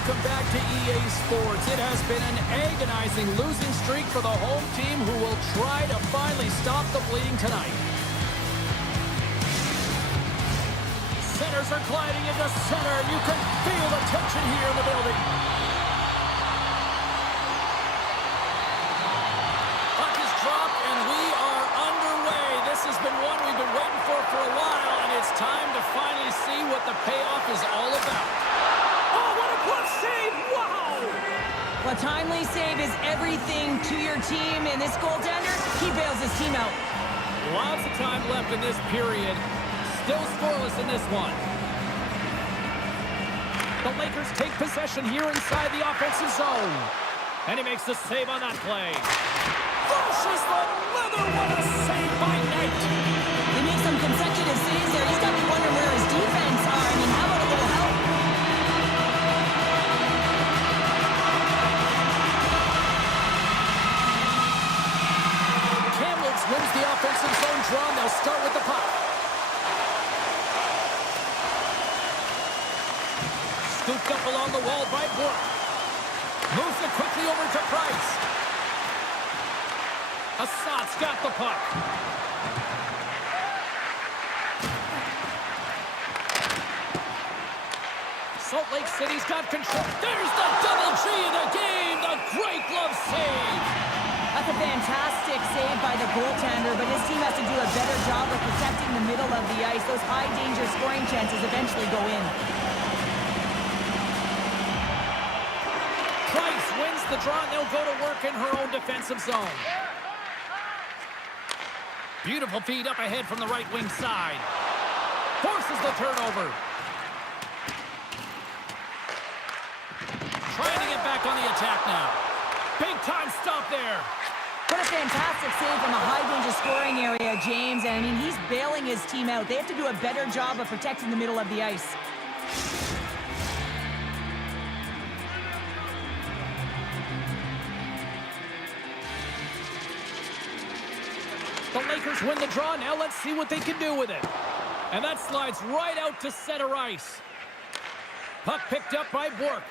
Welcome back to EA Sports. It has been an agonizing losing streak for the home team who will try to finally stop the bleeding tonight. Centers are gliding into center. You can feel the tension here in the building. Puck is dropped, and we are underway. This has been one we've been waiting for a while, and it's time to finally see what the payoff is all about. Oh, what a glove save! Wow! A timely save is everything to your team, and this goaltender, he bails his team out. Lots of time left in this period. Still scoreless in this one. The Lakers take possession here inside the offensive zone. And he makes the save on that play. Flushes the leather. What a save by Knight. He makes some consecutive saves there. He's got me wondering where his defense are. I mean, how about a little help? Kamloops wins the offensive zone draw, and they'll start with the puck. Scooped up along the wall by Bork. Moves it quickly over to Price. Assad's got the puck. Salt Lake City's got control. There's the double G in the game. The great glove save. That's a fantastic save by the goaltender, but his team has to do a better job of protecting the middle of the ice. Those high-danger scoring chances eventually go in. Price wins the draw, and they'll go to work in her own defensive zone. Beautiful feed up ahead from the right wing side. Forces the turnover. Trying to get back on the attack now. Big time stop there. What a fantastic save from a high-danger scoring area, James. And, I mean, he's bailing his team out. They have to do a better job of protecting the middle of the ice. The Lakers win the draw. Now let's see what they can do with it. And that slides right out to center ice. Puck picked up by Bork.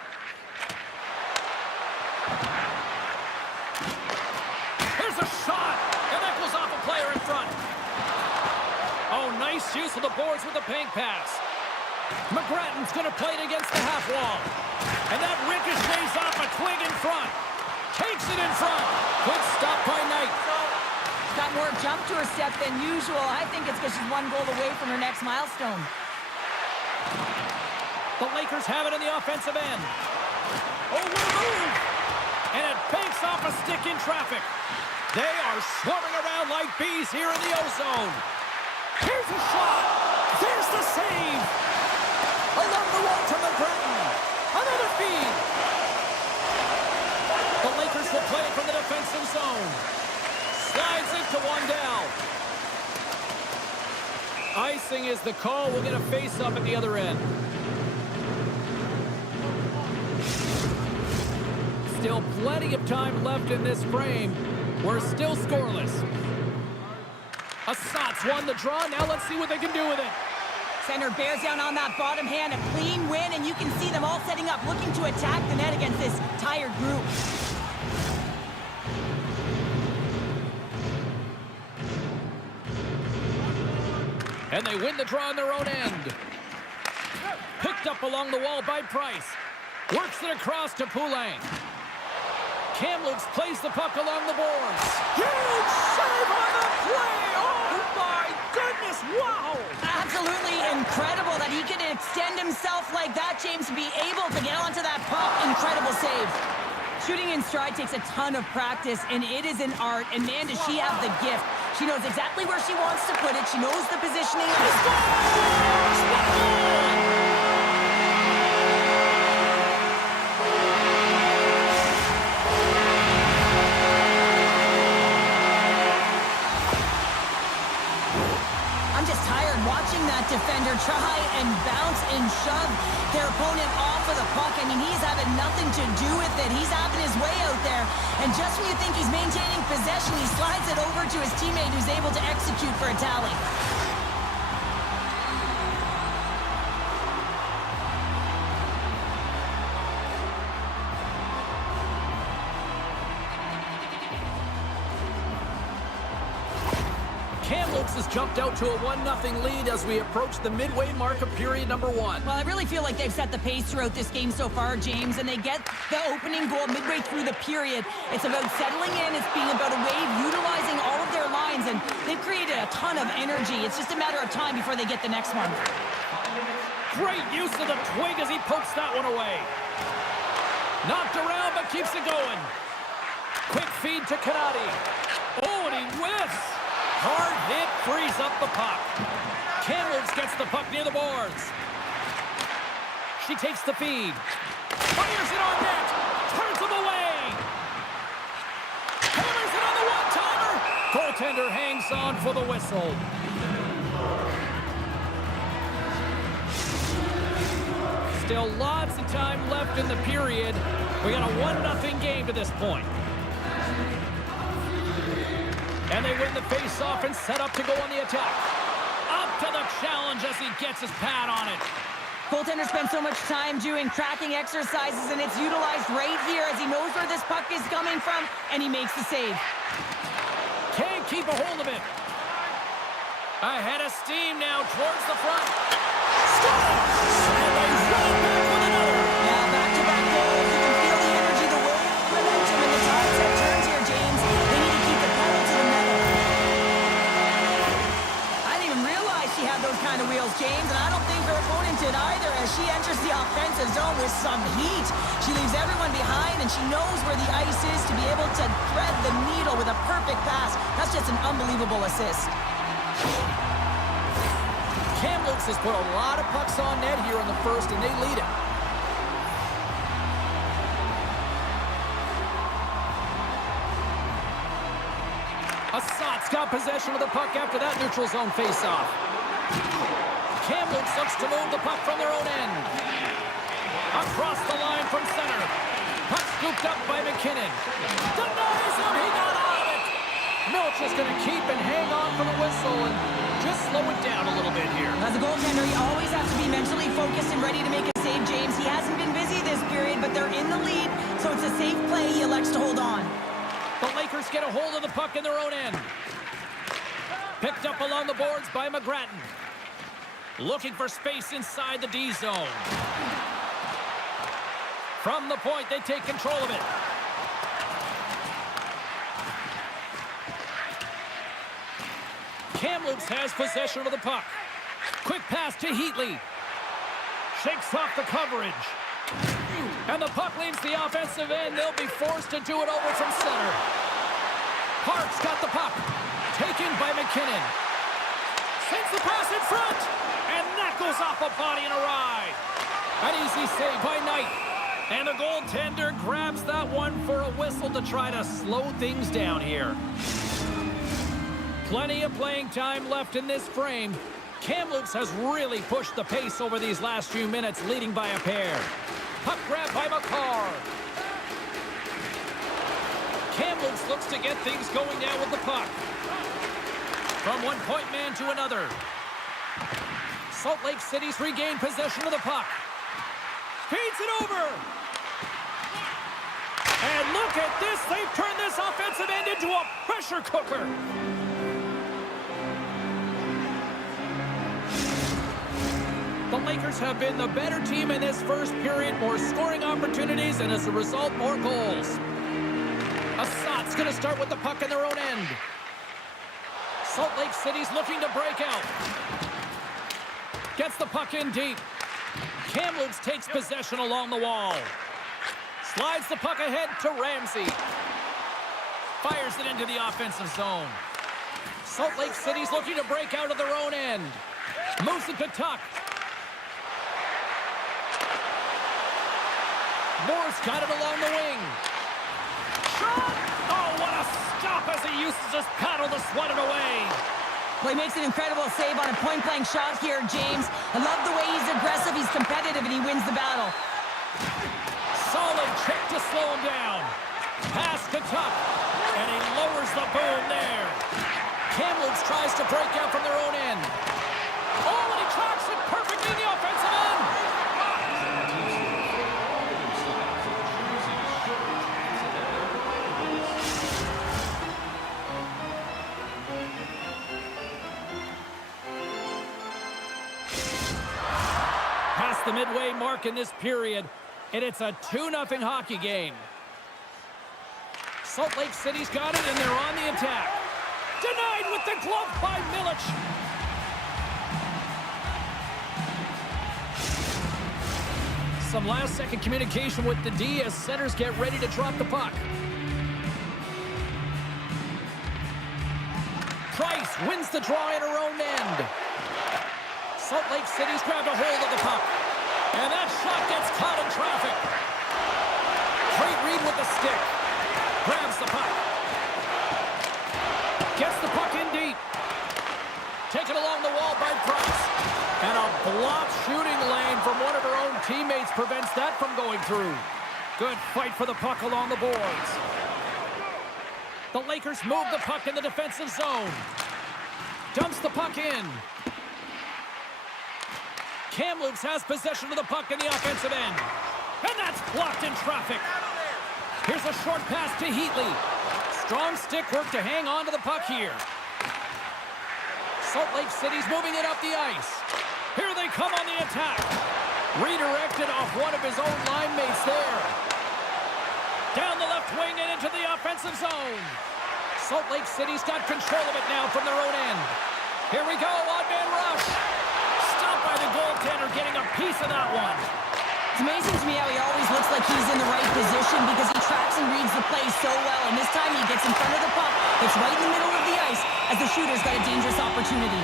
Here's a shot. And that goes off a player in front. Oh, nice use of the boards with the paint pass. McGrattan's going to play it against the half wall. And that ricochets off a twig in front. Takes it in front. Good stop by Knight. Got more jump to her step than usual. I think it's because she's one goal away from her next milestone. The Lakers have it in the offensive end. Oh, what a move! And it banks off a stick in traffic. They are swarming around like bees here in the O-zone. Here's a shot. There's the save. Along the wall to McGrattan. Another feed. The Lakers will play it from the defensive zone. Slides it to one down. Icing is the call. We'll get a face-up at the other end. Still plenty of time left in this frame. We're still scoreless. Assad's won the draw. Now let's see what they can do with it. Center bears down on that bottom hand. A clean win, and you can see them all setting up, looking to attack the net against this tired group. And they win the draw on their own end. Picked up along the wall by Price. Works it across to Poulin. Kamloops plays the puck along the boards. Huge save on the play! Oh my goodness, wow! Absolutely incredible that he could extend himself like that, James, to be able to get onto that puck. Incredible save. Shooting in stride takes a ton of practice, and it is an art, and man, does she have the gift. She knows exactly where she wants to put it. She knows the positioning of the I'm just tired watching that defender try and bounce and shove their opponent off of the puck. I mean, he's having nothing to do with it. He's having his way out there. And just when you think he's maintaining possession, he slides it over to his teammate who's able to execute for a tally. Kamloops has jumped out to a 1-0 lead as we approach the midway mark of period number 1. Well, I really feel like they've set the pace throughout this game so far, James, and they get the opening goal midway through the period. It's about settling in. It's being about a wave, utilizing all of their lines, and they've created a ton of energy. It's just a matter of time before they get the next one. Great use of the twig as he pokes that one away. Knocked around, but keeps it going. Quick feed to Kanati. Oh, and he whiffs. Hard hit, frees up the puck. Kamloops gets the puck near the boards. She takes the feed. Fires it on net. Turns him away. Hammers it on the one-timer. Goaltender hangs on for the whistle. Still lots of time left in the period. We got a 1-0 game to this point. And they win the face-off and set up to go on the attack. Up to the challenge as he gets his pad on it. Goaltender spends so much time doing tracking exercises, and it's utilized right here as he knows where this puck is coming from, and he makes the save. Can't keep a hold of it. Ahead of steam now towards the front. Scores! And they run back with another. Yeah, back-to-back goals. You can feel the energy, the wave, the momentum, and the tide set turns here, James. They need to keep the pedal to the metal. I didn't even realize she had those kind of wheels, James, and I don't think her opponent did either as she enters the offensive zone with some heat. She leaves everyone behind, and she knows where the ice is to be able to thread the needle with a perfect pass. That's just an unbelievable assist. Kamloops has put a lot of pucks on net here in the first, and they lead it. Assat's got possession of the puck after that neutral zone face-off. Kamloops looks to move the puck from their own end. Across the line from center. Puck scooped up by McKinnon. Denies him, he got out of it. Milch is going to keep and hang on for the whistle and just slow it down a little bit here. As a goaltender, you always have to be mentally focused and ready to make a save, James. He hasn't been busy this period, but they're in the lead, so it's a safe play. He elects to hold on. The Lakers get a hold of the puck in their own end. Picked up along the boards by McGrattan. Looking for space inside the D zone. From the point, they take control of it. Kamloops has possession of the puck. Quick pass to Heatley. Shakes off the coverage. And the puck leaves the offensive end. They'll be forced to do it over from center. Hart's got the puck. Taken by McKinnon. Sends the pass in front. And that goes off a body and a ride. An easy save by Knight. And the goaltender grabs that one for a whistle to try to slow things down here. Plenty of playing time left in this frame. Kamloops has really pushed the pace over these last few minutes, leading by a pair. Puck grab by McCarr. Kamloops looks to get things going now with the puck. From one-point man to another. Salt Lake City's regained possession of the puck. Feeds it over. And look at this. They've turned this offensive end into a pressure cooker. The Lakers have been the better team in this first period. More scoring opportunities, and as a result, more goals. Assat's going to start with the puck in their own end. Salt Lake City's looking to break out. Gets the puck in deep. Kamloops takes possession along the wall. Slides the puck ahead to Ramsey. Fires it into the offensive zone. Salt Lake City's looking to break out of their own end. Moves it to Tuck. Moore's got it along the wing. Shot! Oh, what a stop as he uses his paddle to swat it away. Well, he makes an incredible save on a point-blank shot here, James. I love the way he's aggressive, he's competitive, and he wins the battle. Solid check to slow him down. Pass to Tuck, and he lowers the boom there. Kamloops tries to break out from their own end. Oh, and he tracks it perfectly in the offensive end. the midway mark in this period, and it's a 2-0 hockey game. Salt Lake City's got it, and they're on the attack. Denied with the glove by Milic. Some last-second communication with the D as centers get ready to drop the puck. Price wins the draw in her own end. Salt Lake City's grabbed a hold of the puck. And that shot gets caught in traffic. Great read with the stick. Grabs the puck. Gets the puck in deep. Taken along the wall by Price. And a blocked shooting lane from one of her own teammates prevents that from going through. Good fight for the puck along the boards. The Lakers move the puck in the defensive zone. Dumps the puck in. Kamloops has possession of the puck in the offensive end. And that's blocked in traffic. Here's a short pass to Heatley. Strong stick work to hang on to the puck here. Salt Lake City's moving it up the ice. Here they come on the attack. Redirected off one of his own line mates there. Down the left wing and into the offensive zone. Salt Lake City's got control of it now from their own end. Here we go, odd-man rush. Stopped by the goaltender, getting a piece of that one. It's amazing to me how he always looks like he's in the right position because he tracks and reads the play so well. And this time he gets in front of the puck. It's right in the middle of the ice as the shooter's got a dangerous opportunity.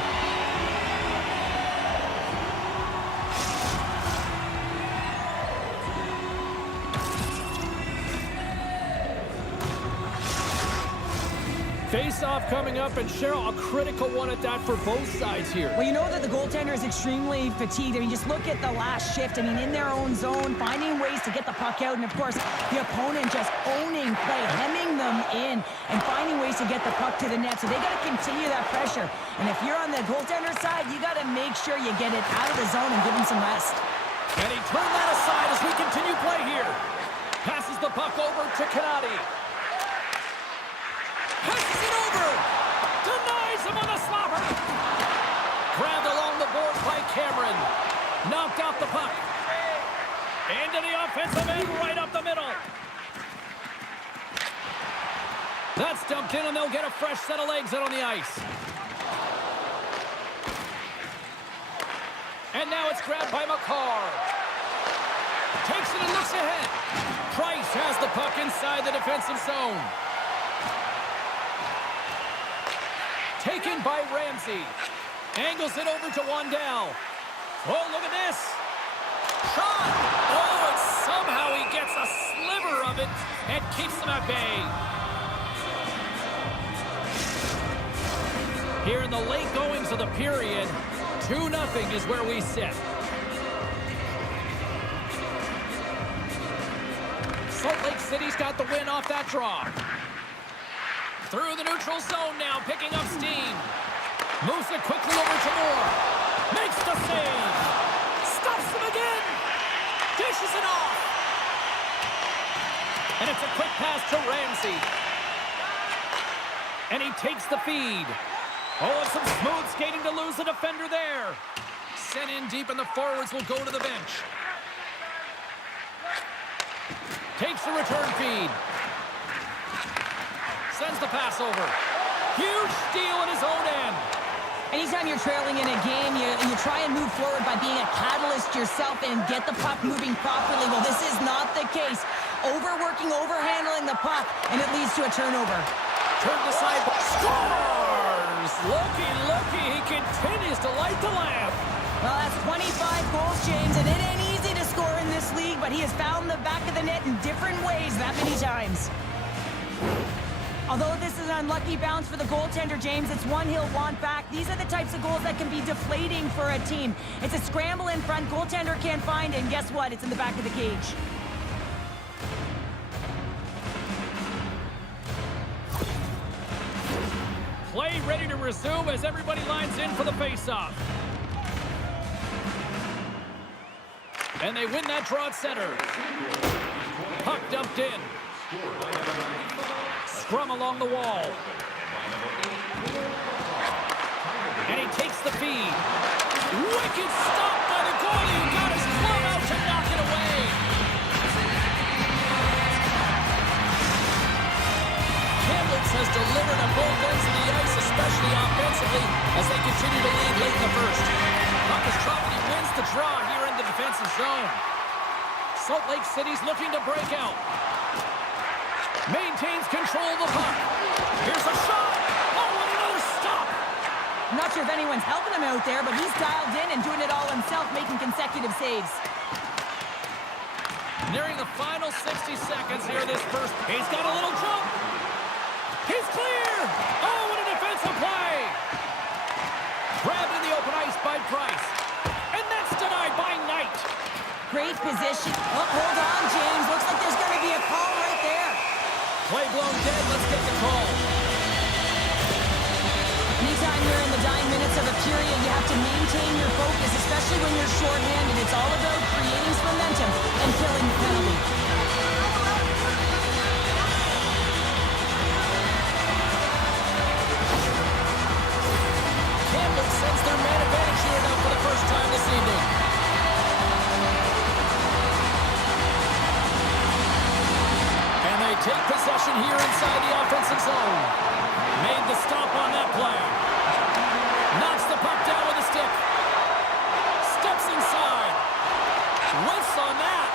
Face-off coming up, and Cheryl, a critical one at that for both sides here. Well, you know that the goaltender is extremely fatigued. I mean, just look at the last shift. I mean, in their own zone, finding ways to get the puck out. And, of course, the opponent just owning play, hemming them in, and finding ways to get the puck to the net. So they got to continue that pressure. And if you're on the goaltender side, you got to make sure you get it out of the zone and give him some rest. And he turned that aside as we continue play here. Passes the puck over to Kanati. Passes it over. Denies him on the slobber. Grabbed along the board by Cameron. Knocked out the puck. Into the offensive end, right up the middle. That's dumped in, and they'll get a fresh set of legs out on the ice. And now it's grabbed by McCarr. Takes it and looks ahead. Price has the puck inside the defensive zone. Taken by Ramsey. Angles it over to Wandell. Oh, look at this. Shot. Oh, and somehow he gets a sliver of it and keeps them at bay. Here in the late goings of the period, 2-0 is where we sit. Salt Lake City's got the win off that draw. Through the neutral zone now, picking up steam. Moves it quickly over to Moore. Makes the save. Stops him again. Dishes it off. And it's a quick pass to Ramsey. And he takes the feed. Oh, and some smooth skating to lose the defender there. Sent in deep, and the forwards will go to the bench. Takes the return feed. Sends the pass over. Huge steal in his own end. Anytime you're trailing in a game, you try and move forward by being a catalyst yourself and get the puck moving properly. Well, this is not the case. Overworking, overhandling the puck, and it leads to a turnover. Turned aside. Scores! Looky, he continues to light the lamp. Well, that's 25 goals, James, and it ain't easy to score in this league, but he has found the back of the net in different ways that many times. Although this is an unlucky bounce for the goaltender, James, it's one he'll want back. These are the types of goals that can be deflating for a team. It's a scramble in front, goaltender can't find it, and guess what? It's in the back of the cage. Play ready to resume as everybody lines in for the faceoff. And they win that draw at center. Puck dumped in. Scrum along the wall. And he takes the feed. Wicked stop by the goalie who got his glove on both ends of the ice, especially offensively, as they continue to lead late in the first. Puck is dropped, and he wins the draw here in the defensive zone. Salt Lake City's looking to break out. Maintains control of the puck. Here's a shot. Oh, and another stop. I'm not sure if anyone's helping him out there, but he's dialed in and doing it all himself, making consecutive saves. Nearing the final 60 seconds here this first. He's got a little jump. He's clear. Oh, what a defensive play. Grabbed in the open ice by Price. And that's denied by Knight. Great position. Oh, hold on, James. Looks like there's going to be a call right there. Play blown dead. Let's get the call. Anytime you're in the dying minutes of a period, you have to maintain your focus, especially when you're shorthanded. It's all about creating some momentum and killing the penalty. Campbell sends their man advantage unit out for the first time this evening. And they take possession here inside the offensive zone. Made the stop on that play. Knocks the puck down with a stick. Steps inside. Whiffs on that.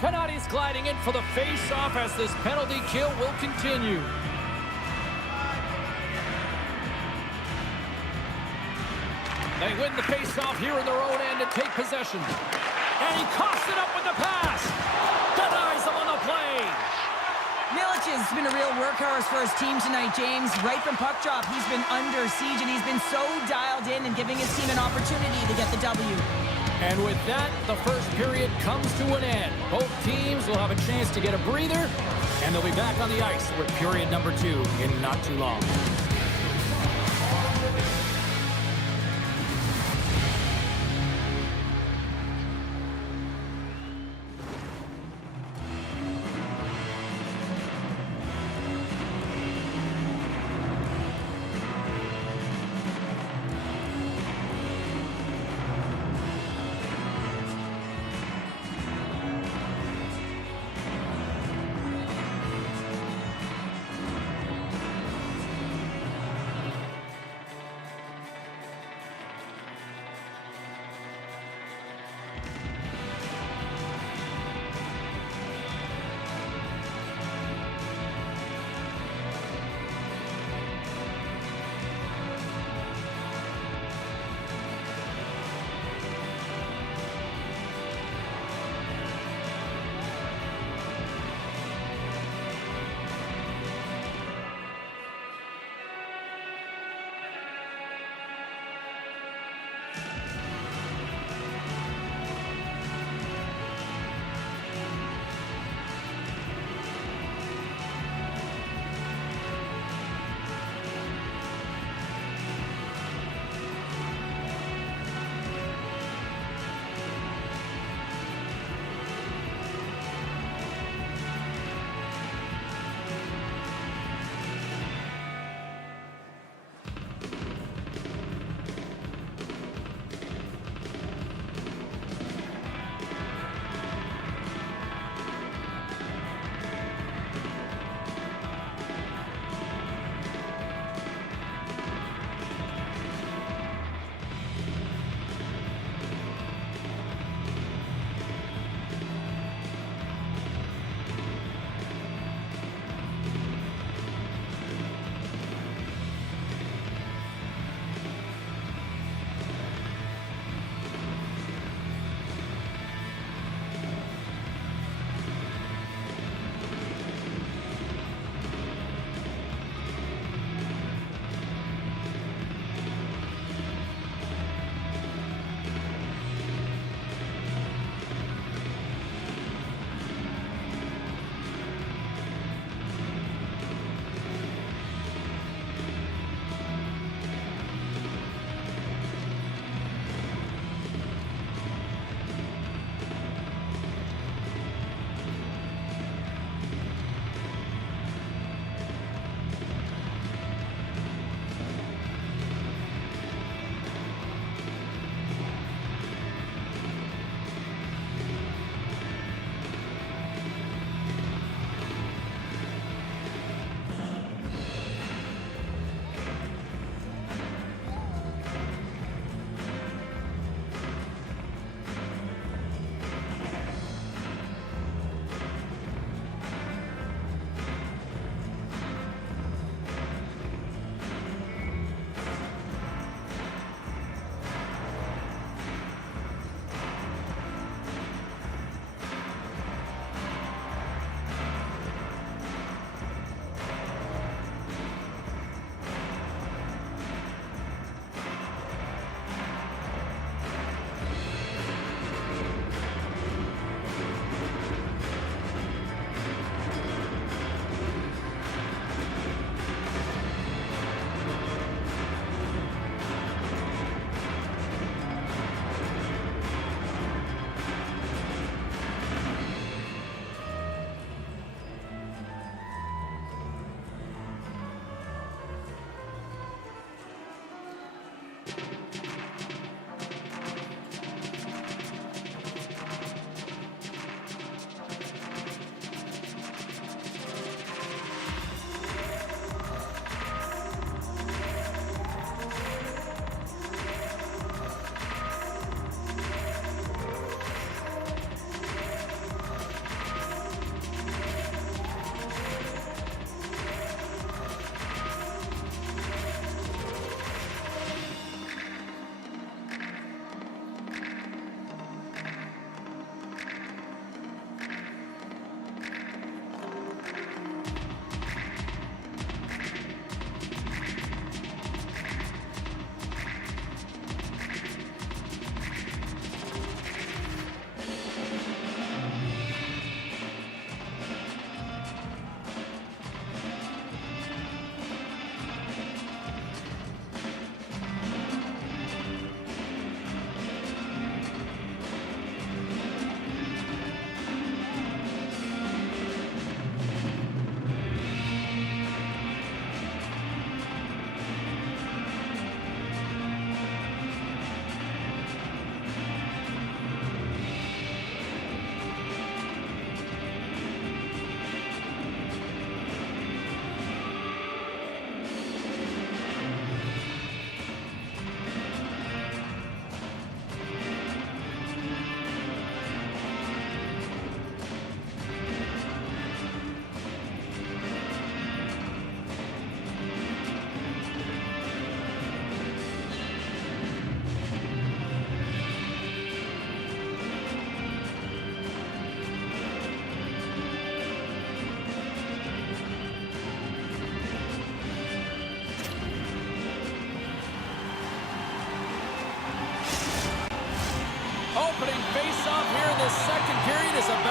Canadi's gliding in for the face-off as this penalty kill will continue. They win the face-off here in their own end and take possession. And he coughs it up with the pass. Denies him on the play. Milic has been a real workhorse for his team tonight, James. Right from puck drop, he's been under siege, and he's been so dialed in and giving his team an opportunity to get the W. And with that, the first period comes to an end. Both teams will have a chance to get a breather, and they'll be back on the ice with period number 2 in not too long.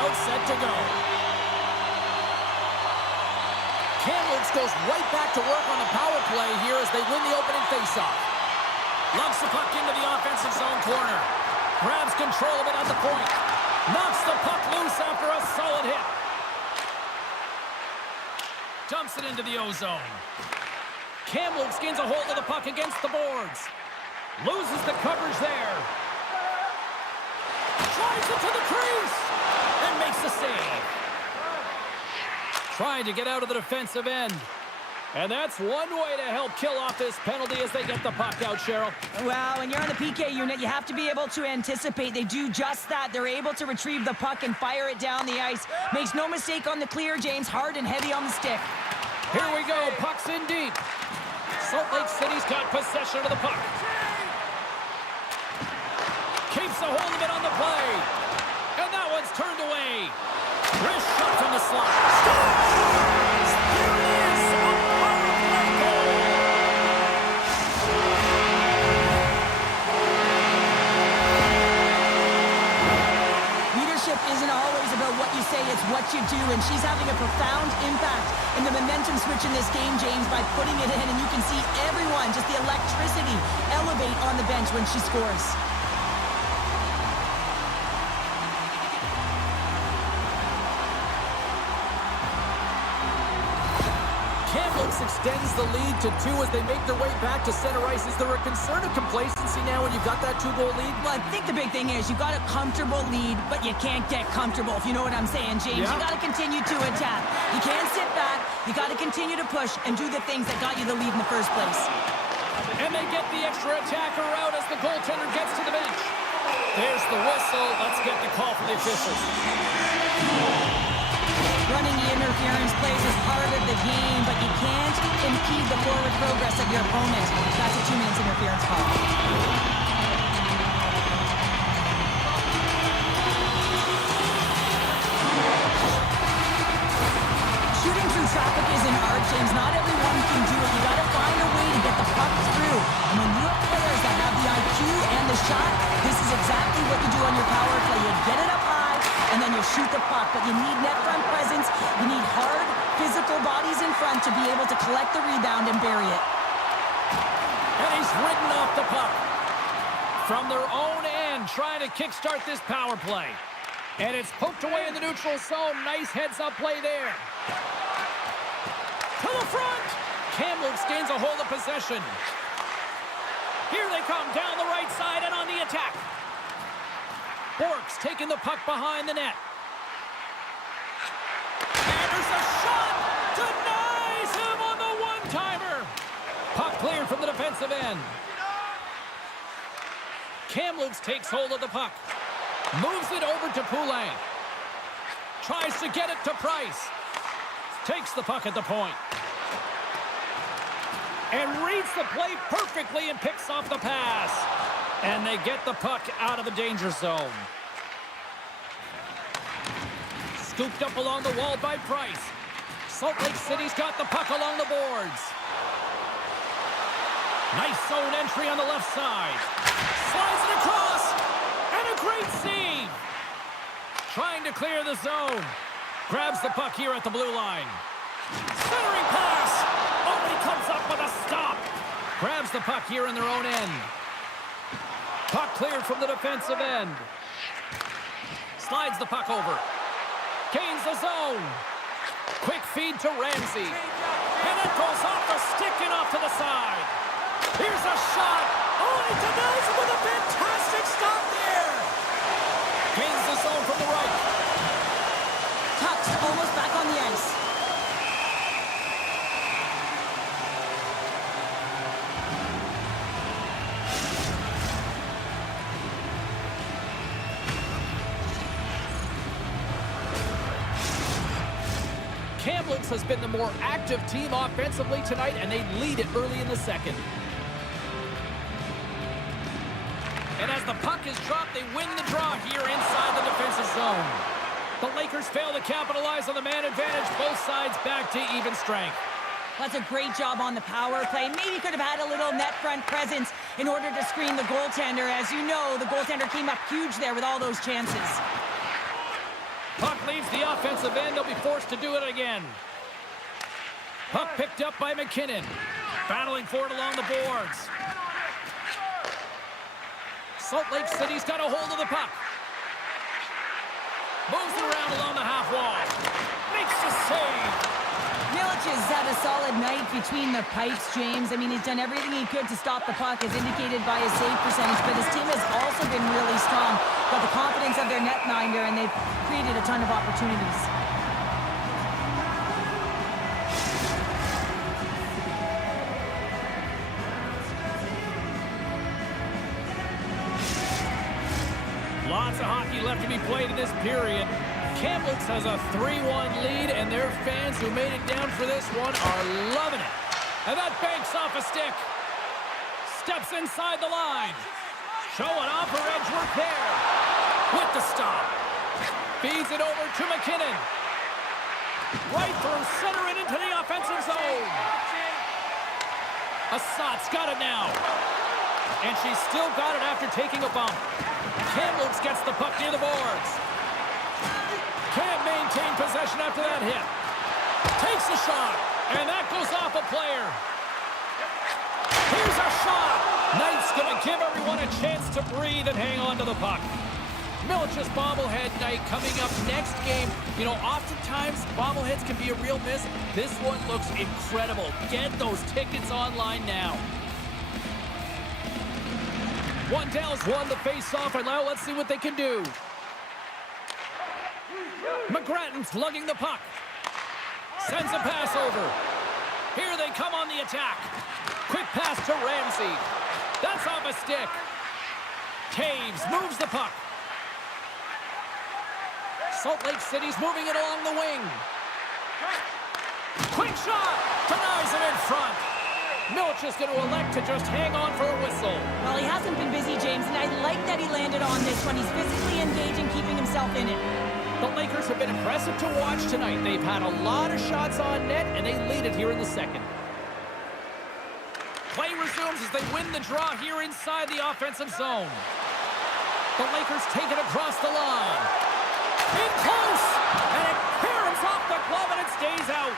timeout set to go. Kamloops goes right back to work on the power play here as they win the opening faceoff. Lumps the puck into the offensive zone corner. Grabs control of it at the point. Knocks the puck loose after a solid hit. Dumps it into the O-zone. Kamloops gains a hold of the puck against the boards. Loses the coverage there. Drives it to the crease. And makes the save. Trying to get out of the defensive end. And that's one way to help kill off this penalty as they get the puck out, Cheryl. Well, when you're on the PK unit, you have to be able to anticipate. They do just that. They're able to retrieve the puck and fire it down the ice. Makes no mistake on the clear, James. Hard and heavy on the stick. Here we go. Puck's in deep. Salt Lake City's got possession of the puck. Keeps a hold of it on the play. And that one's turned away. Wrist shot from the slot. Scores! There it is! A power play goal! Leadership isn't always about what you say, it's what you do. And she's having a profound impact in the momentum switch in this game, James, by putting it in. And you can see everyone, just the electricity, elevate on the bench when she scores. Kamloops extends the lead to 2 as they make their way back to center ice. Is there a concern of complacency now when you've got that 2-goal lead? Well, I think the big thing is you got a comfortable lead, but you can't get comfortable, if you know what I'm saying, James. Yeah. You got to continue to attack. You can't sit back. You got to continue to push and do the things that got you the lead in the first place. And they get the extra attacker out as the goaltender gets to the bench. There's the whistle. Let's get the call from the officials. Running the interference plays is part of the game, but you can't impede the forward progress of your opponent. That's a 2-minute interference call. Shooting through traffic is an art, James. Not everyone can do it. You got to find a way to get the puck through. And when you have players that have the IQ and the shot, this is exactly what you do on your power play. You get it up high, and then you shoot the puck. But you need net front presence. You need hard, physical bodies in front to be able to collect the rebound and bury it. And he's ridden off the puck. From their own end, trying to kickstart this power play. And it's poked away in the neutral zone. Nice heads-up play there. To the front! Kamloops gains a hold of possession. Here they come down the right side and on the attack. Bork's taking the puck behind the net. And there's a shot! Denies him on the one-timer! Puck cleared from the defensive end. Kamloops takes hold of the puck. Moves it over to Poulin. Tries to get it to Price. Takes the puck at the point. And reads the play perfectly and picks off the pass. And they get the puck out of the danger zone. Scooped up along the wall by Price. Salt Lake City's got the puck along the boards. Nice zone entry on the left side. Slides it across. And a great save. Trying to clear the zone. Grabs the puck here at the blue line. Centering pass. Oh, he comes up with a stop. Grabs the puck here in their own end. Puck cleared from the defensive end. Slides the puck over. Gains the zone. Quick feed to Ramsey. And it goes off the stick and off to the side. Here's a shot. Oh, and he denies it with a fantastic stop there. Gains the zone from the right. Tucks almost back on the ice. Kamloops has been the more active team offensively tonight, and they lead it early in the second. And as the puck is dropped, they win the draw here inside the defensive zone. The Lakers fail to capitalize on the man advantage. Both sides back to even strength. That's a great job on the power play. Maybe could have had a little net front presence in order to screen the goaltender. As you know, the goaltender came up huge there with all those chances. Puck offensive end. They'll be forced to do it again. Puck picked up by McKinnon. Battling for it along the boards. Salt Lake City's got a hold of the puck. Moves it around along the half wall. Makes the save. Milic has had a solid night between the pipes, James. I mean, he's done everything he could to stop the puck, as indicated by his save percentage, but his team has also been really strong. Got the confidence of their netminder, and they've created a ton of opportunities. Lots of hockey left to be played in this period. Kamloops has a 3-1 lead, and their fans who made it down for this one are loving it. And that banks off a stick. Steps inside the line. Showing off her edge work there. With the stop. Feeds it over to McKinnon. Right through center and into the offensive zone. Assad's got it now. And she's still got it after taking a bump. Kamloops gets the puck near the boards. Can't maintain possession after that hit. Takes a shot, and that goes off a player. Here's a shot. Knight's going to give everyone a chance to breathe and hang on to the puck. Milic's bobblehead night coming up next game. You know, oftentimes bobbleheads can be a real miss. This one looks incredible. Get those tickets online now. Dallas won the face-off, and now let's see what they can do. McGrattan's lugging the puck. Sends a pass over. Here they come on the attack. Quick pass to Ramsey. That's off a stick. Taves moves the puck. Salt Lake City's moving it along the wing. Quick shot. Denies him in front. Milic is going to elect to just hang on for a whistle. Well, he hasn't been busy, James, and I like that he landed on this one. He's physically engaging, keeping himself in it. The Lakers have been impressive to watch tonight. They've had a lot of shots on net, and they lead it here in the second. Play resumes as they win the draw here inside the offensive zone. The Lakers take it across the line. In close, and it caroms off the glove, and it stays out.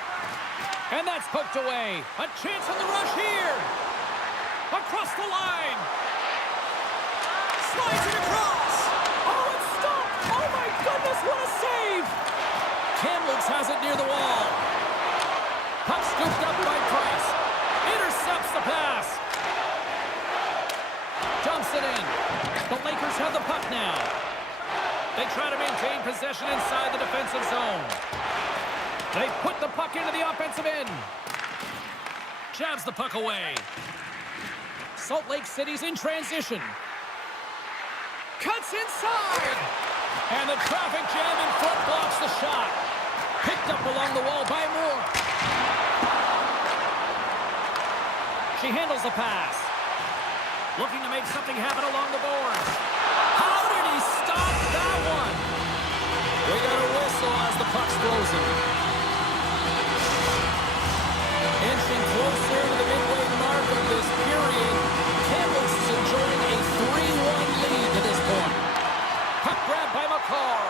And that's poked away. A chance on the rush here. Across the line. Slides it across. Oh, it's stopped. Oh, my goodness, what a save. Kamloops has it near the wall. Puck scooped up by Price. Intercepts the pass. Dumps it in. The Lakers have the puck now. They try to maintain possession inside the defensive zone. They put the puck into the offensive end. Jabs the puck away. Salt Lake City's in transition. Cuts inside. And the traffic jam in front blocks the shot. Picked up along the wall by Moore. She handles the pass. Looking to make something happen along the boards. How did he stop that one? We got a whistle as the puck's frozen. Inching closer to the midway mark of this period. Kamloops is enjoying a 3-1 lead to this point. Puck grab by McCarr.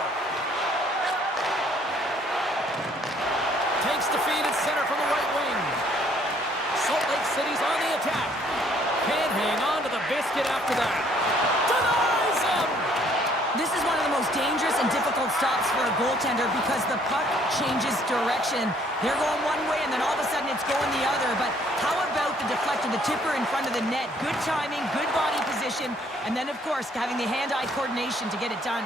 Takes the feed at center from the right wing. Salt Lake City's on the attack. Can't hang on to the biscuit after that. Denies him! This is one of the most dangerous and difficult stops for a goaltender because the puck changes direction. They're going one way, and then all of a sudden it's going the other. But how about the deflector, the tipper in front of the net? Good timing, good body position, and then, of course, having the hand-eye coordination to get it done.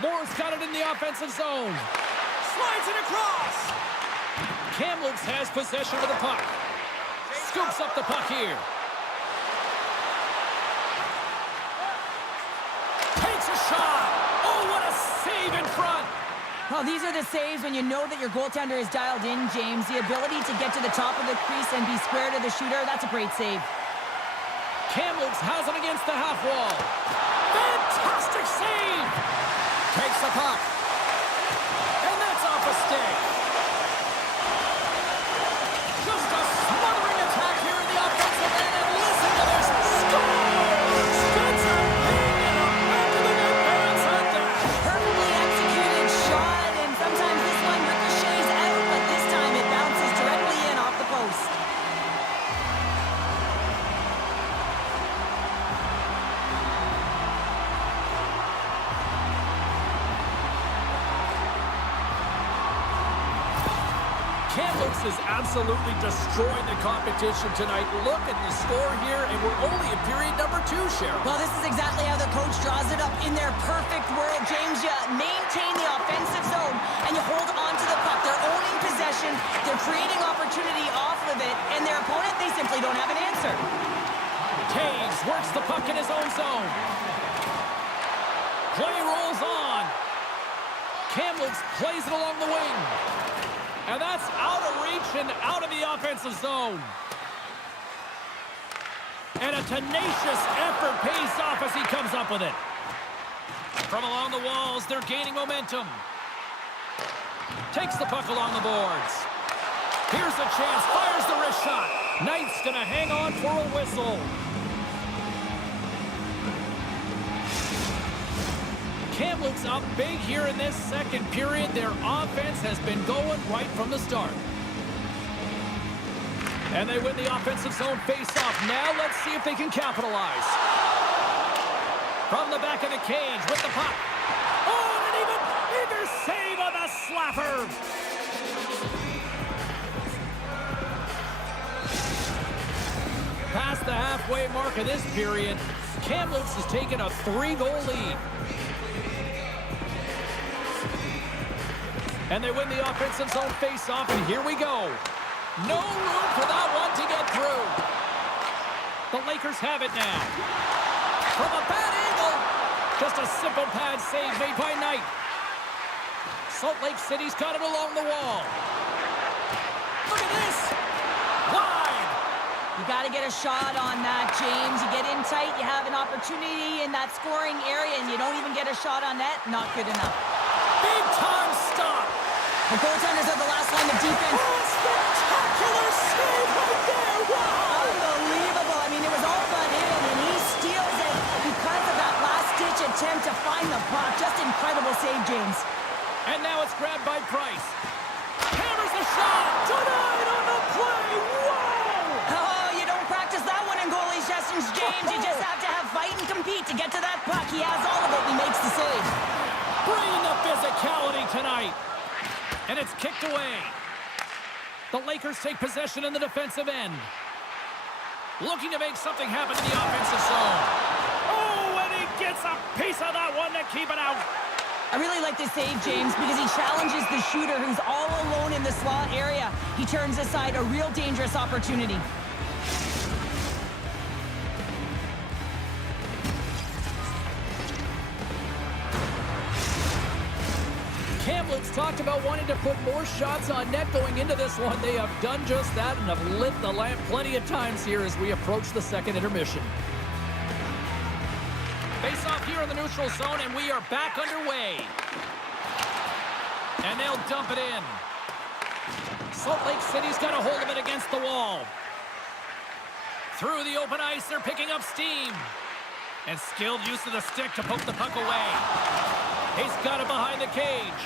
Moore's got it in the offensive zone. Slides it across. Kamloops has possession of the puck. Scoops up the puck here. Takes a shot. Oh, what a save in front. Well, these are the saves when you know that your goaltender is dialed in, James. The ability to get to the top of the crease and be square to the shooter, that's a great save. Kamloops has it against the half wall. Fantastic save. Takes the puck. And that's off a stick. Just a smothering attack here in the offensive end. And listen to this. Scores! Spencer hanging up back to the net. Perfectly executed shot, and sometimes Kamloops is absolutely destroying the competition tonight. Look at the score here, and we're only in period number 2, Cheryl. Well, this is exactly how the coach draws it up. In their perfect world, James, you maintain the offensive zone, and you hold on to the puck. They're owning possession, they're creating opportunity off of it, and their opponent, they simply don't have an answer. Taves works the puck in his own zone. Play rolls on. Kamloops plays it along the wing. And that's out of reach and out of the offensive zone. And a tenacious effort pays off as he comes up with it. From along the walls, they're gaining momentum. Takes the puck along the boards. Here's a chance, fires the wrist shot. Knight's gonna hang on for a whistle. Kamloops up big here in this second period. Their offense has been going right from the start. And they win the offensive zone face-off. Now let's see if they can capitalize. From the back of the cage with the puck. Oh, and even bigger save on the slapper. Past the halfway mark of this period, Kamloops has taken a 3-goal lead. And they win the offensive zone face-off, and here we go. No room for that one to get through. The Lakers have it now. From a bad angle. Just a simple pad save made by Knight. Salt Lake City's got it along the wall. Look at this. Wide. You got to get a shot on that, James. You get in tight, you have an opportunity in that scoring area, and you don't even get a shot on net. Not good enough. Big-time stop. The goaltenders are the last line of defense. Oh, spectacular save right there. Wow. Unbelievable. I mean, it was all but in, and he steals it because of that last-ditch attempt to find the puck. Just incredible save, James. And now it's grabbed by Price. Hammers the shot. Denied on the play. Whoa. Oh, you don't practice that one in goalie sessions, James. You just have to have fight and compete to get to that puck. He has all of it. He makes the save. Bringing the physicality tonight. And it's kicked away. The Lakers take possession in the defensive end. Looking to make something happen in the offensive zone. Oh, and he gets a piece of that one to keep it out. I really like this save, James, because he challenges the shooter who's all alone in the slot area. He turns aside a real dangerous opportunity. Kamloops talked about wanting to put more shots on net going into this one. They have done just that and have lit the lamp plenty of times here as we approach the second intermission. Face off here in the neutral zone, and we are back underway. And they'll dump it in. Salt Lake City's got a hold of it against the wall. Through the open ice, they're picking up steam. And skilled use of the stick to poke the puck away. He's got it behind the cage.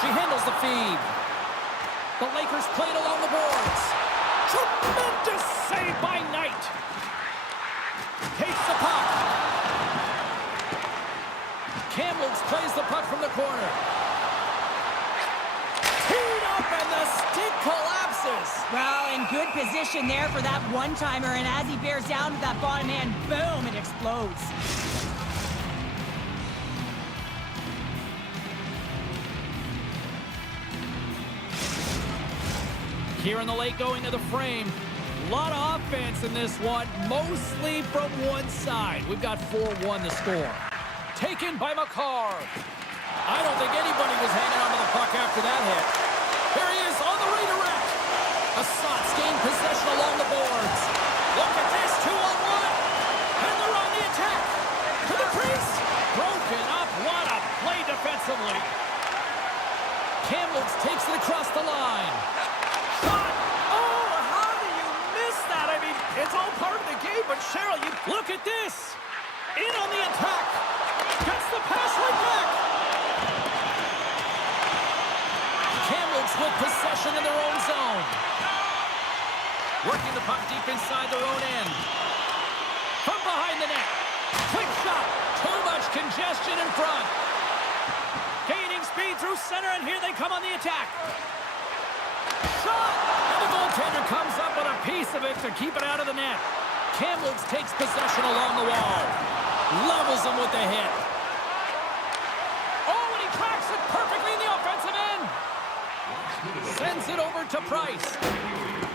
She handles the feed. The Lakers play it along the boards. Tremendous save by Knight. Takes the puck. Kamloops plays the puck from the corner. Teed up and the stick collapses. Well, in good position there for that one-timer, and as he bears down to that bottom hand, boom, it explodes. Here in the late going to the frame. A lot of offense in this one, mostly from one side. We've got 4-1 to score. Taken by McCarr. I don't think anybody was hanging onto the puck after that hit. Here he is on the redirect. Assaults gain possession along the boards. Look at this, 2-on-1. And they're on the attack. To the crease. Broken up. What a play defensively. Kamloops takes it across the line. Shot. Oh, how do you miss that? I mean, it's all part of the game, but Cheryl, you look at this. In on the attack. Gets the pass right back. Kamloops with possession in their own zone. Working the puck deep inside their own end. From behind the net. Quick shot. Too much congestion in front. Gaining speed through center, and here they come on the attack. Shot! And the goaltender comes up with a piece of it to keep it out of the net. Kamloops takes possession along the wall. Levels him with the hit. Oh, and he cracks it perfectly in the offensive end. Sends it over to Price.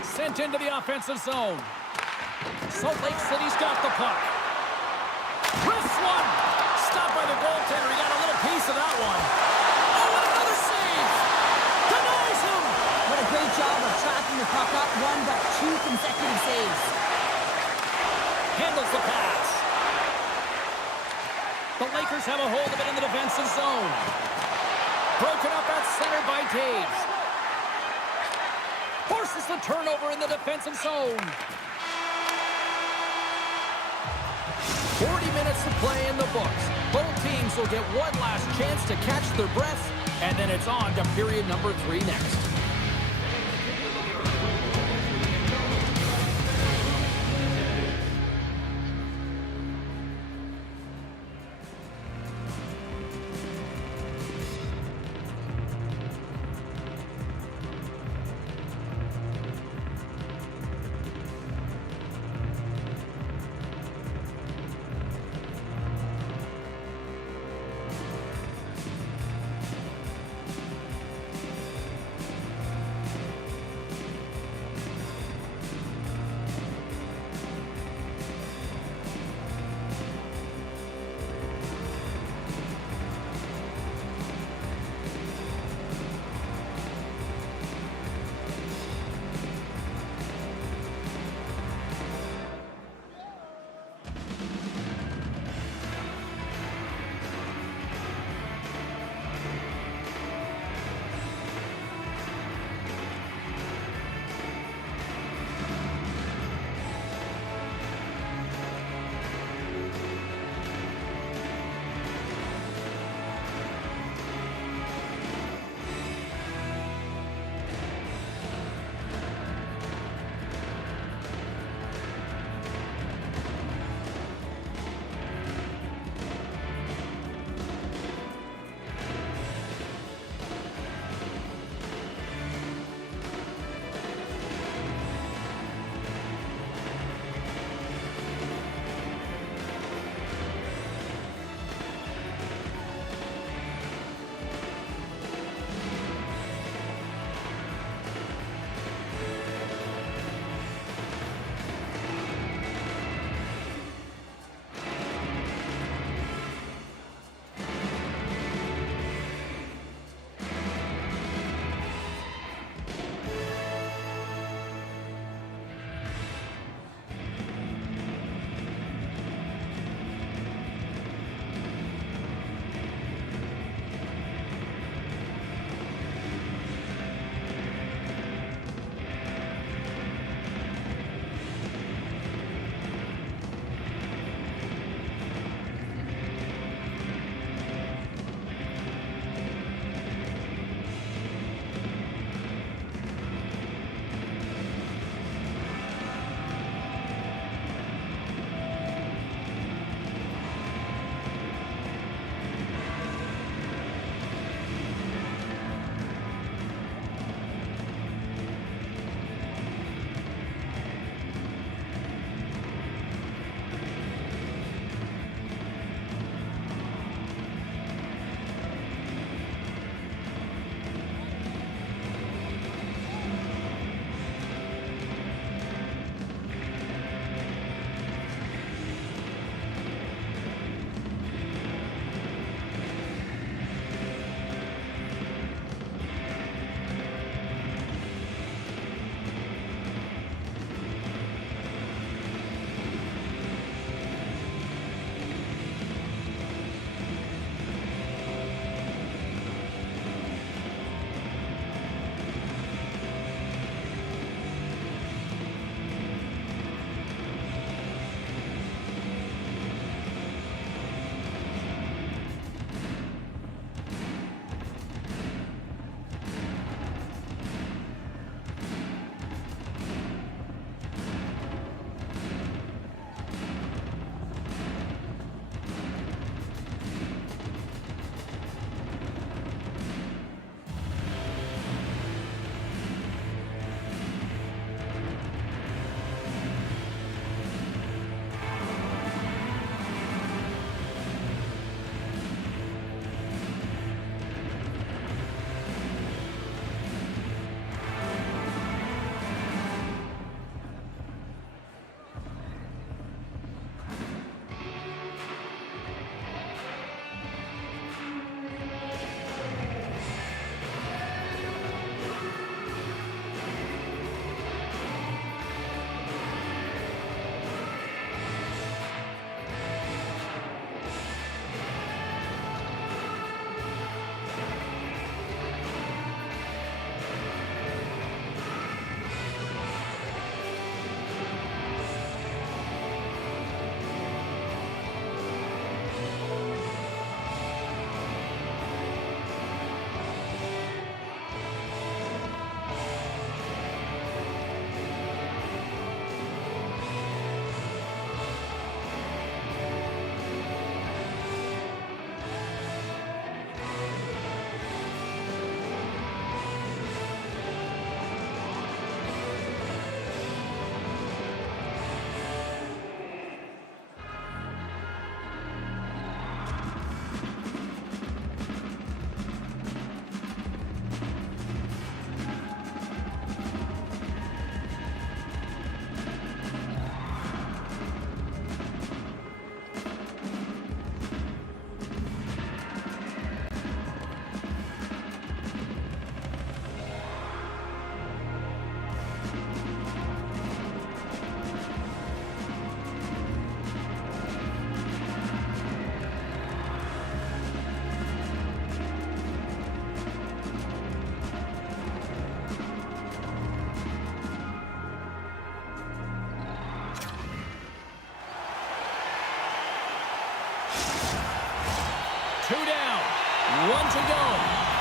Sent into the offensive zone. Salt Lake City's got the puck. Wrists one. Stopped by the goaltender. He got a little piece of that one. Oh, and another save. Denies him. What a great job of tracking the puck. Not one, but two consecutive saves. Handles the pass. The Lakers have a hold of it in the defensive zone. Broken up at center by Taves. Forces the turnover in the defensive zone. 40 minutes to play in the books. Both teams will get one last chance to catch their breath, and then it's on to period number 3 next. 1 to go.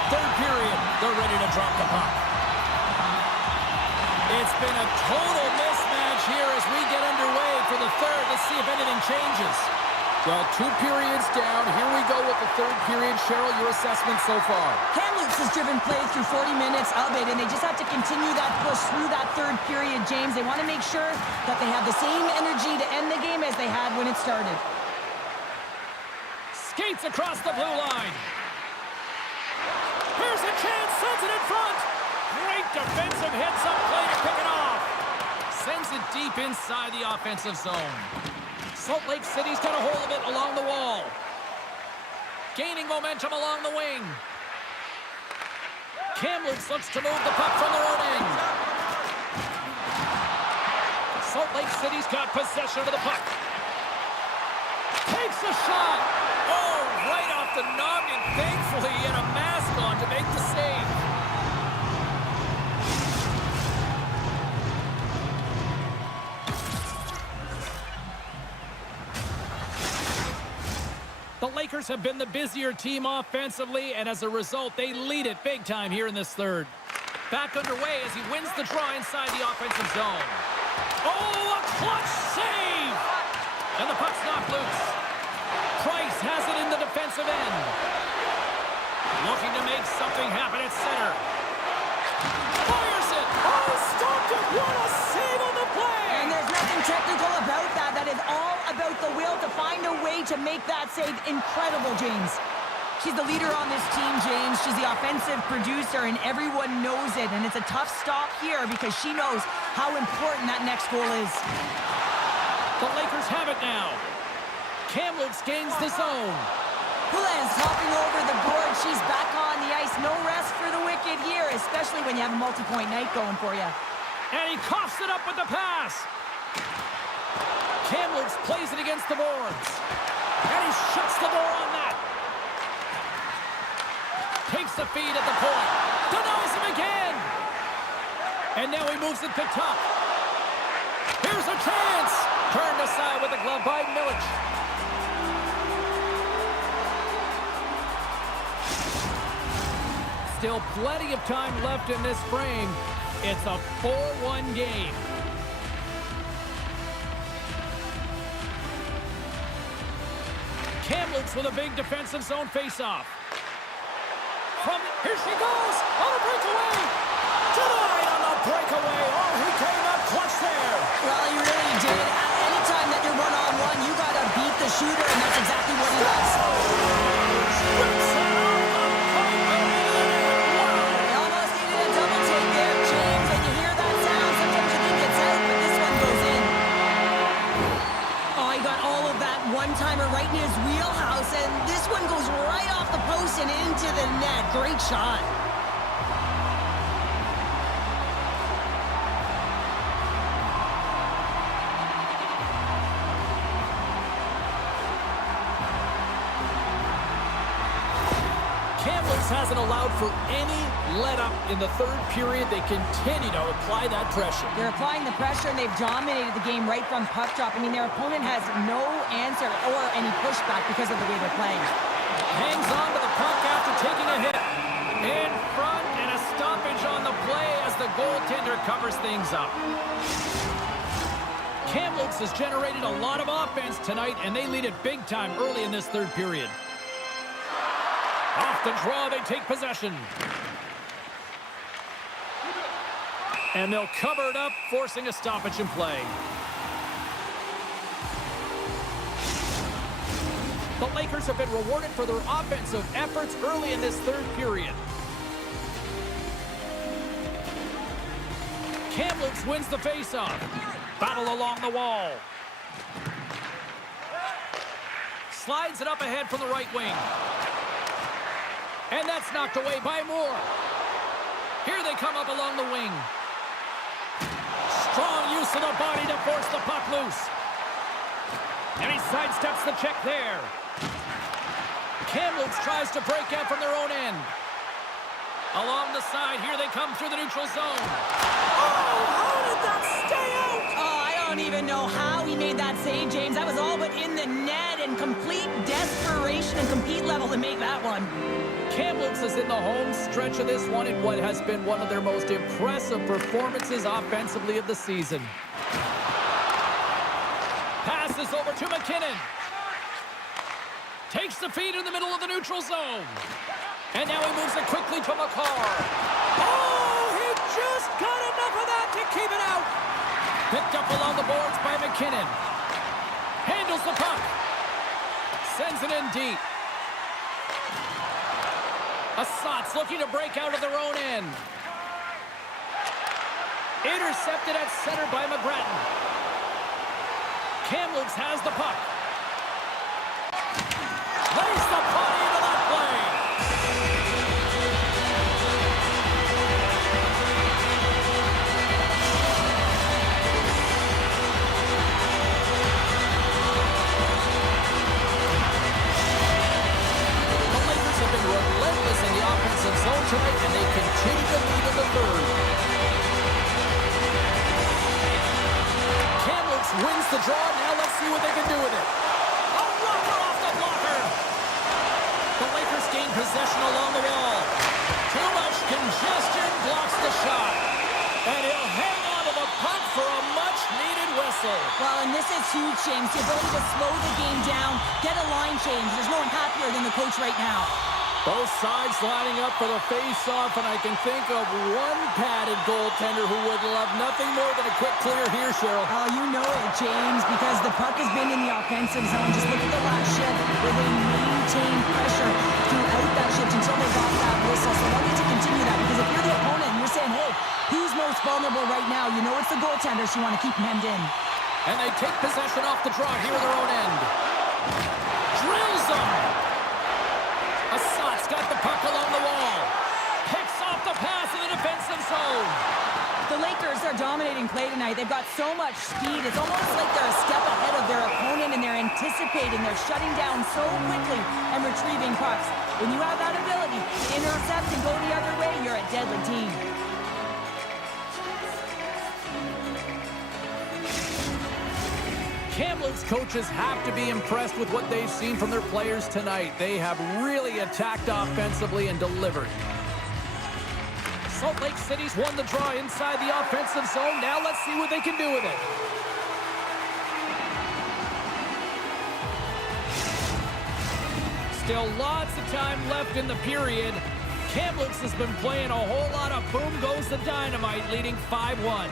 Third period. They're ready to drop the puck. It's been a total mismatch here as we get underway for the third. Let's see if anything changes. Well, 2 periods down. Here we go with the third period. Cheryl, your assessment so far? Kamloops has driven play through 40 minutes of it, and they just have to continue that push through that third period, James. They want to make sure that they have the same energy to end the game as they had when it started. Skates across the blue line. Here's a chance. Sends it in front. Great defensive heads-up play to pick it off. Sends it deep inside the offensive zone. Salt Lake City's got a hold of it along the wall. Gaining momentum along the wing. Kamloops looks to move the puck from their own end. Salt Lake City's got possession of the puck. Takes a shot. Oh, right off the noggin. Thankfully, he had a mask on to make the save. The Lakers have been the busier team offensively, and as a result, they lead it big time here in this third. Back underway as he wins the draw inside the offensive zone. Oh, a clutch save! And the puck's knocked loose. Price has it in the defensive end. Looking to make something happen at center. Fires it! Oh, stopped it! What a save on the play! And there's nothing technical about that. That is all about the will to find a way to make that save incredible, James. She's the leader on this team, James. She's the offensive producer, and everyone knows it. And it's a tough stop here because she knows how important that next goal is. The Lakers have it now. Kamloops gains the zone. Poulin's hopping over the board. She's back on the ice. No rest for the Wicked here, especially when you have a multi-point night going for you. And he coughs it up with the pass. Kamloops plays it against the boards. And he shuts the door on that. Takes the feed at the point. Denies him again. And now he moves it to top. Here's a chance. Turned aside with the glove by Milic. Still plenty of time left in this frame. It's a 4-1 game. Kamloops with a big defensive zone face-off. Here she goes on a breakaway. Denied on the breakaway. Oh, he came up clutch there. Well, he really did. Anytime that you're one-on-one, you got to beat the shooter, and that's exactly what he does. They almost needed a double take there, James. When you hear that sound, sometimes you think it's out, but this one goes in. Oh, he got all of that one-timer right in his wheelhouse, and this one goes right off the post and into the net. Great shot. Kamloops hasn't allowed for any let-up in the third period. They continue to apply that pressure. They're applying the pressure, and they've dominated the game right from puck drop. I mean, their opponent has no answer or any pushback because of the way they're playing. Hangs on to the puck after taking a hit. In front, and a stoppage on the play as the goaltender covers things up. Kamloops has generated a lot of offense tonight, and they lead it big time early in this third period. Off the draw, they take possession. And they'll cover it up, forcing a stoppage in play. The Lakers have been rewarded for their offensive efforts early in this third period. Kamloops wins the faceoff. Battle along the wall. Slides it up ahead from the right wing. And that's knocked away by Moore. Here they come up along the wing. Strong use of the body to force the puck loose. And he sidesteps the check there. Kamloops tries to break out from their own end. Along the side, here they come through the neutral zone. Oh, how did that stay out? Oh, I don't even know how he made that save, James. That was all but in the net and complete desperation and compete level to make that one. Kamloops is in the home stretch of this one in what has been one of their most impressive performances offensively of the season. Passes over to McKinnon. Takes the feed in the middle of the neutral zone. And now he moves it quickly to McCarr. Oh, he just got enough of that to keep it out. Picked up along the boards by McKinnon. Handles the puck. Sends it in deep. Assat's looking to break out of their own end. Intercepted at center by McGrattan. Kamloops has the puck. Lays the body into that play. The Lakers have been relentless in the offensive zone tonight, and they continue to lead in the third. Kamloops wins the draw. Now let's see what they can do with it. A rocker off the blocker. The Lakers gain possession along the wall. Too much congestion blocks the shot. And he'll hang on to the puck for a much-needed whistle. Well, and this is huge, James. The ability to slow the game down, get a line change. There's no one happier than the coach right now. Both sides lining up for the face-off, and I can think of one padded goaltender who would love nothing more than a quick clear here, Cheryl. Oh, you know it, James, because the puck has been in the offensive zone. Just look at the last shift where they maintained pressure throughout that shift until they got that whistle. So they'll need to continue that, because if you're the opponent and you're saying, hey, who's most vulnerable right now? You know it's the goaltender, so you want to keep him hemmed in. And they take possession off the draw here at their own end. Drills them. Assat's got the puck along the wall. Picks off the pass in the defensive zone. The Lakers are dominating play tonight. They've got so much speed. It's almost like they're a step ahead of their opponent, and they're anticipating. They're shutting down so quickly and retrieving pucks. When you have that ability to intercept and go the other way, you're a deadly team. Kamloops coaches have to be impressed with what they've seen from their players tonight. They have really attacked offensively and delivered. Salt Lake City's won the draw inside the offensive zone. Now let's see what they can do with it. Still lots of time left in the period. Kamloops has been playing a whole lot of boom goes the dynamite, leading 5-1.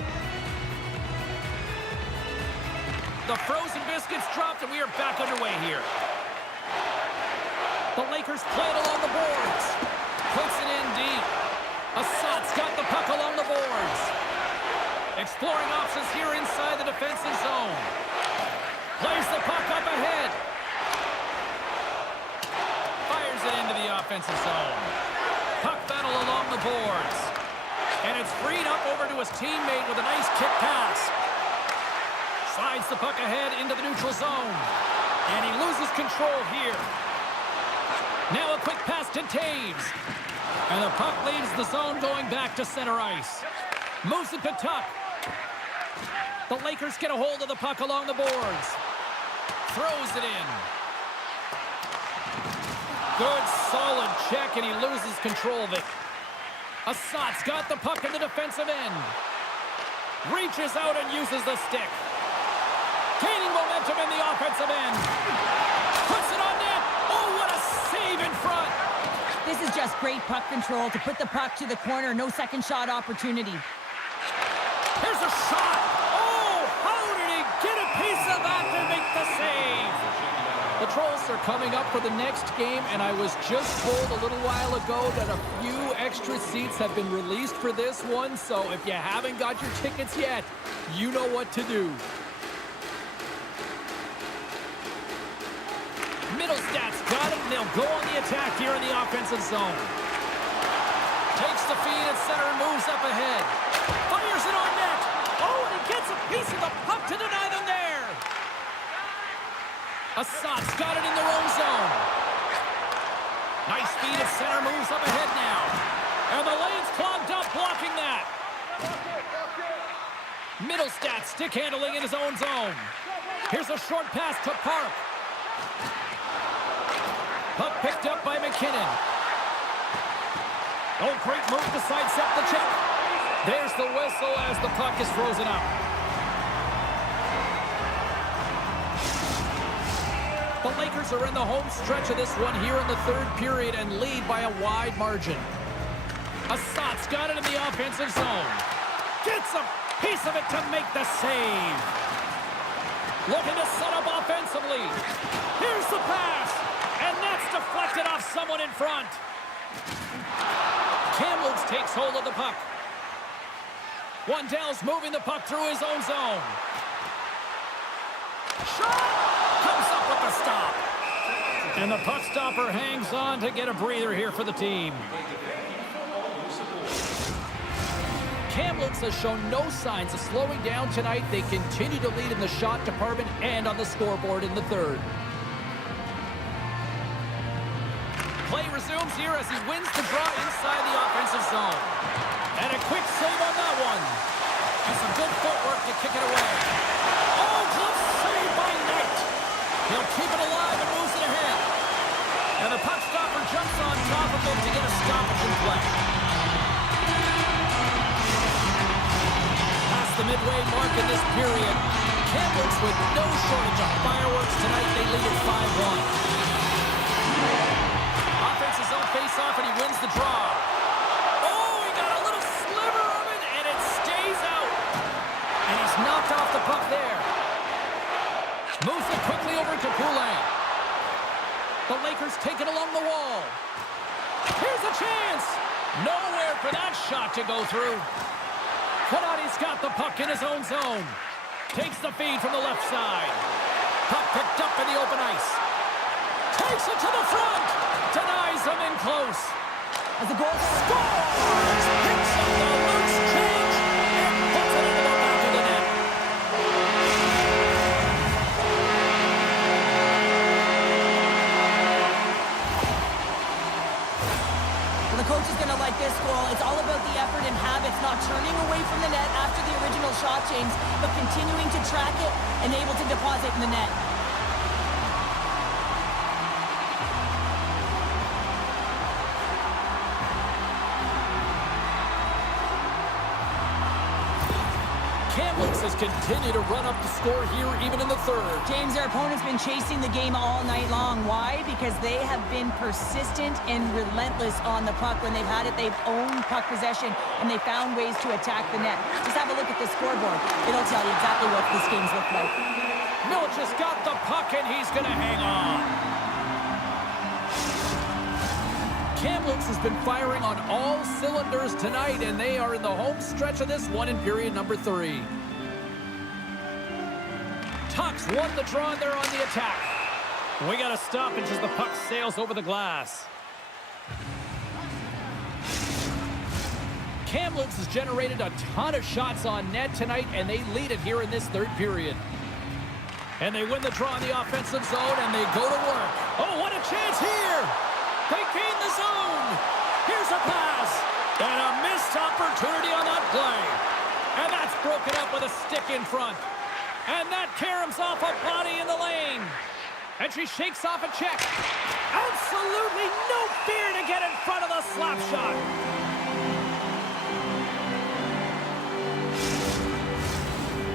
The frozen biscuits dropped, and we are back underway here. The Lakers play it along the boards. Puts it in deep. Assat's got the puck along the boards. Exploring options here inside the defensive zone. Plays the puck up ahead. Fires it into the offensive zone. Puck battle along the boards. And it's freed up over to his teammate with a nice kick pass. Slides the puck ahead into the neutral zone. And he loses control here. Now a quick pass to Taves. And the puck leaves the zone going back to center ice. Moves it to Tuck. The Lakers get a hold of the puck along the boards. Throws it in. Good solid check, and he loses control of it. Assat's got the puck in the defensive end. Reaches out and uses the stick. Gaining momentum in the offensive end. Puts it on net. Oh, what a save in front. This is just great puck control to put the puck to the corner. No second shot opportunity. Here's a shot. Oh, how did he get a piece of that to make the save? The Trolls are coming up for the next game, and I was just told a little while ago that a few extra seats have been released for this one, so if you haven't got your tickets yet, you know what to do. Middlestad's got it, and they'll go on the attack here in the offensive zone. Takes the feed at center and moves up ahead. Fires it on net. Oh, and he gets a piece of the puck to deny them there. Assat's got it in their own zone. Nice feed at center, moves up ahead now. And the lane's clogged up, blocking that. Middle stat, stick handling in his own zone. Here's a short pass to Park. Puck picked up by McKinnon. Oh, great move to sidestep the check. There's the whistle as the puck is frozen up. The Lakers are in the home stretch of this one here in the third period and lead by a wide margin. Assat's got it in the offensive zone. Gets a piece of it to make the save. Looking to set up offensively. Here's the pass. And that's deflected off someone in front. Kamloops takes hold of the puck. Wandell's moving the puck through his own zone. Shot! Comes up with the stop. And the puck stopper hangs on to get a breather here for the team. Kamloops has shown no signs of slowing down tonight. They continue to lead in the shot department and on the scoreboard in the third. Play resumes here as he wins the draw inside the offensive zone. And a quick save on that one. And some good footwork to kick it away. Oh, glove save by Knight. He'll keep it alive and moves it ahead. And the puck stopper jumps on top of it to get a stoppage in play. Past the midway mark in this period, Kamloops with no shortage of fireworks tonight. They lead at 5-1. Offense is on face-off and he wins the draw. Oh, he got a little sliver of it and it stays out. And he's knocked off the puck there. Moves it quickly over to Poulin. The Lakers take it along the wall. Here's a chance. Nowhere for that shot to go through. Konati's got the puck in his own zone. Takes the feed from the left side. Puck picked up in the open ice. Takes it to the front. Denies him in close. As the goal Scores! Picks up the loose change and puts it into the back of the net. Well, the coach is going to like this goal. It's all about the effort and habits, not turning away from the net after the original shot, James, but continuing to track it and able to deposit in the net. Kamloops has continued to run up the score here even in the third. James, their opponent's been chasing the game all night long. Why? Because they have been persistent and relentless on the puck. When they've had it, they've owned puck possession, and they found ways to attack the net. Just have a look at the scoreboard. It'll tell you exactly what this game's looked like. Milch has got the puck, and he's going to hang on. Kamloops has been firing on all cylinders tonight, and they are in the home stretch of this one in period number 3. Tucks won the draw, and they're on the attack. We got a stoppage as the puck sails over the glass. Kamloops has generated a ton of shots on net tonight, and they lead it here in this third period. And they win the draw in the offensive zone, and they go to work. Oh, what a chance here! They gain the zone. Here's a pass. And a missed opportunity on that play. And that's broken up with a stick in front. And that caroms off a body in the lane. And she shakes off a check. Absolutely no fear to get in front of the slap shot.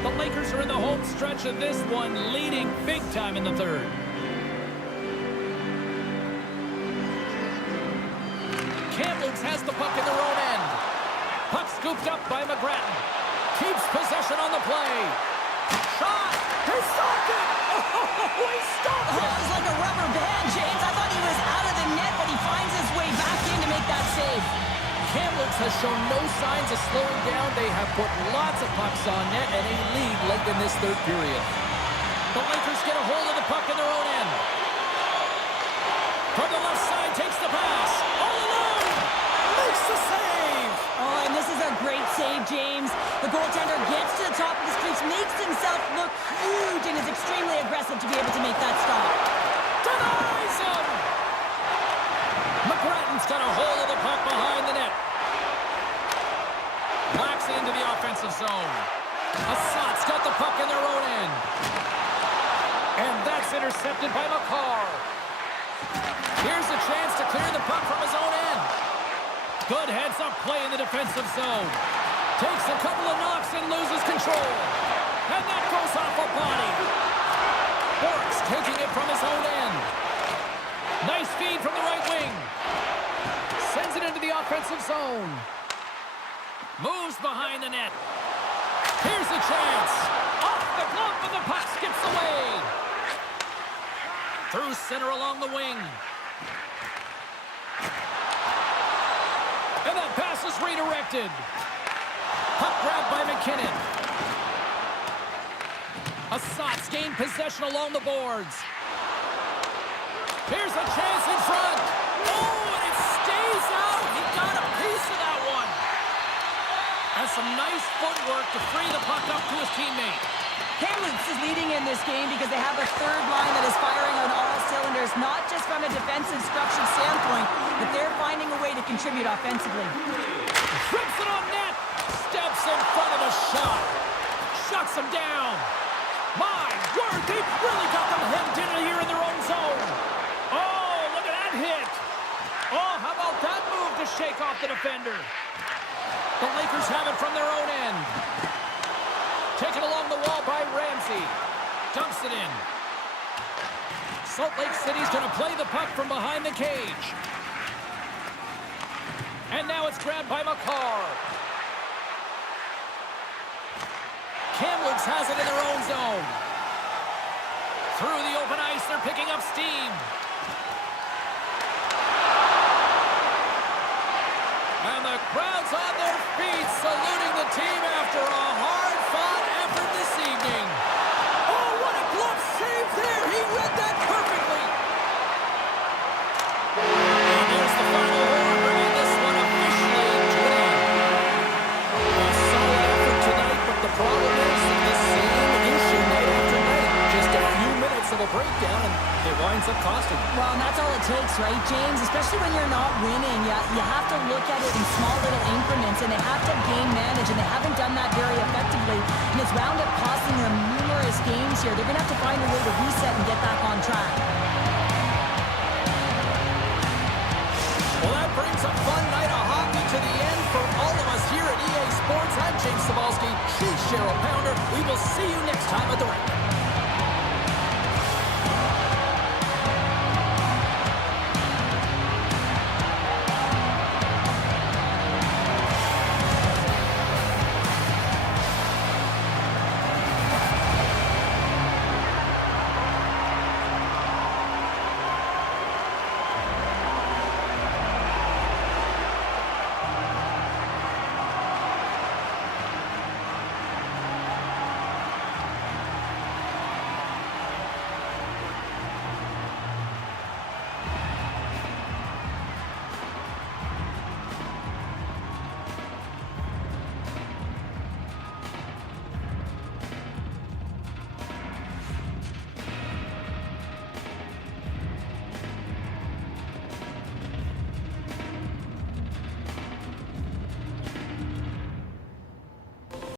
The Lakers are in the home stretch of this one, leading big time in the third. Kamloops has the puck in their own end. Puck scooped up by McGrattan. Keeps possession on the play. Shot! He stopped it! Oh, he stopped it! Oh, it was like a rubber band, James. I thought he was out of the net, but he finds his way back in to make that save. Kamloops has shown no signs of slowing down. They have put lots of pucks on net and a lead late in this third period. The Lakers get a hold of the puck in their own end. From the left side, takes the pass. All alone! Makes the save! Oh, and this is a great save, James. The goaltender gets to the top of the crease, makes himself look huge, and is extremely aggressive to be able to make that stop. Denies him! McGrattan's got a hold of the puck behind the net. Backs into the offensive zone. Assad's got the puck in their own end. And that's intercepted by McCarr. Here's a chance to clear the puck from his own end. Good heads-up play in the defensive zone. Takes a couple of knocks and loses control. And that goes off a body. Bork's taking it from his own end. Nice feed from the right wing. Sends it into the offensive zone. Moves behind the net. Here's a chance. Off the glove, but the puck skips away. Through center along the wing. And that pass is redirected. Puck grabbed by McKinnon. Assad's gained possession along the boards. Here's a chance in front. Oh, and it stays out. He got a piece of that one. And some nice footwork to free the puck up to his teammate. Kamloops is leading in this game because they have a third line that is firing on all cylinders, not just from a defensive structure standpoint, but they're finding a way to contribute offensively. Trips it on net. Steps in front of the shot. Shuts him down. My word, they've really got them hemmed in here in their own zone. Oh, look at that hit. Oh, how about that move to shake off the defender? The Lakers have it from their own end. Taken along the wall by Ramsey. Dumps it in. Salt Lake City's going to play the puck from behind the cage. And now it's grabbed by McCarr. Kamloops has it in their own zone. Through the open ice, they're picking up steam. And the crowd's on their feet, saluting the team after a hard-fought effort this evening. Oh, what a glove save there! He read that perfectly! And here's the final horn, bringing this one officially to an end. A solid effort tonight, but the problem is the same issue night after night. Just a few minutes of a breakdown, and it winds up costing. Well, and that's all it takes, right, James? Especially when you're not winning. You have to look at it in small little increments, and they have to game manage, and they haven't done that very effectively. And it's wound up costing them numerous games here. They're going to have to find a way to reset and get back on track. Well, that brings a fun night of hockey to the end for all of us here at EA Sports. I'm James Cebulski. She's Cheryl Pounder. We will see you next time at the rink.